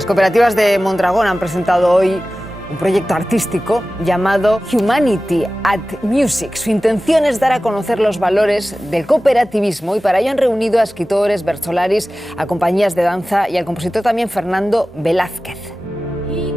Las cooperativas de Mondragón han presentado hoy un proyecto artístico llamado Humanity at Music. Su intención es dar a conocer los valores del cooperativismo y para ello han reunido a escritores, versolaris, a compañías de danza y al compositor también Fernando Velázquez. Y